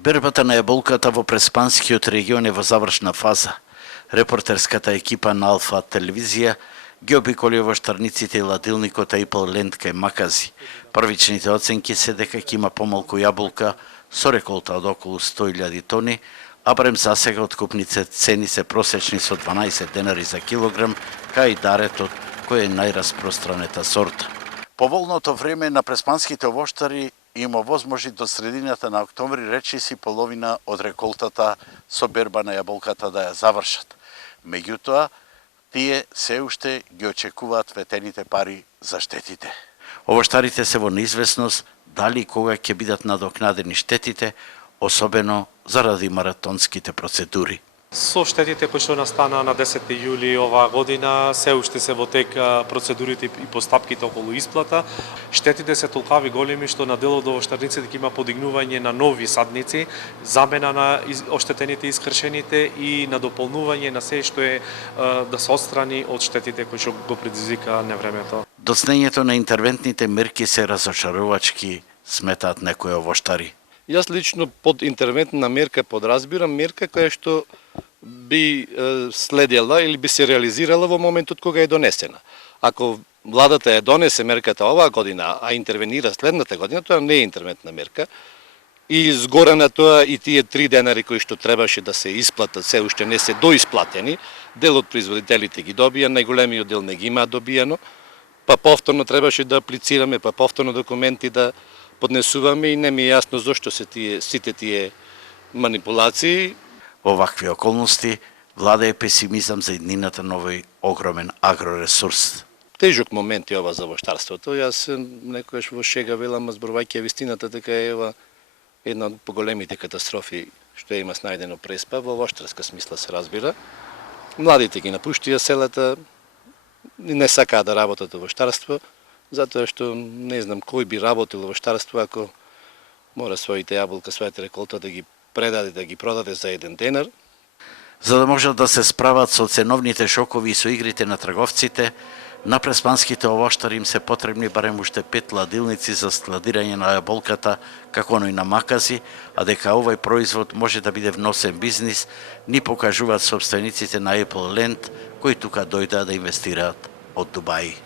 Бербата на јаболката во Преспанскиот регион е во завршна фаза. Репортерската екипа на Алфа телевизија ги обиколи воштарниците и ладилникот Апл Ленд кај Макази. Првичните оценки се дека ќе има помалку јаболка со реколта од околу 100.000 тони, а барем засега откупните цени се просечни со 12 денари за килограм, кај и даретот кој е најраспространета сорта. Поволното време на преспанските овоштари им овозможи до средината на октомври речиси половина од реколтата со берба на јаболката да ја завршат. Меѓутоа, тие се уште ги очекуваат ветените пари за штетите. Овоштарите се во неизвестност дали и кога ќе бидат надокнадени штетите, особено заради маратонските процедури. Со штетите кои што настана на 10 јули оваа година, се уште се во тек процедурите и постапките околу исплата. Штетите се толкави големи што на дел од овоштарниците ќе има подигнување на нови садници, замена на оштетените и искршените и на дополнување на се што е да се отстрани од штетите кои што го предизвика невремето. Доцнењето на интервентните мерки се разочарувачки, сметаат некои овоштари. Јас лично под интервентна мерка подразбирам мерка која што би следела или би се реализирала во моментот кога е донесена. Ако владата ја донесе мерката оваа година, а интервенира следната година, тоа не е интервентна мерка. И згора на тоа и тие 3 денари кои што требаше да се исплатат, се уште не се доисплатени. Дел од производителите ги добија, најголемиот дел не ги има добијано. Па повторно требаше да аплицираме, па повторно документи да поднесуваме и не ми е јасно зошто се сите тие манипулации. Во вакви околности владее песимизам за иднината на овој огромен агроресурс. Тежок момент е ова за воштарството. Јас некојаш во шега велам, зборувајќи вистината, дека е една од поголемите катастрофи што има снајдено преспа, во воштарска смисла се разбира. Младите ги напуштија селата, не сакаа да работат во воштарство, затоа што не знам кој би работил во воштарство ако мора своите јаболка, своите реколта да ги предаде, да ги продаде за 1 денар. За да можат да се справат со ценовните шокови и со игрите на трговците, на преспанските овоштари им се потребни барем уште 5 ладилници за складирање на јаболката, како и на Макази, а дека овој производ може да биде вносен бизнис, ни покажуваат собствениците на Апл Ленд, кои тука дојдаа да инвестираат од Дубаи.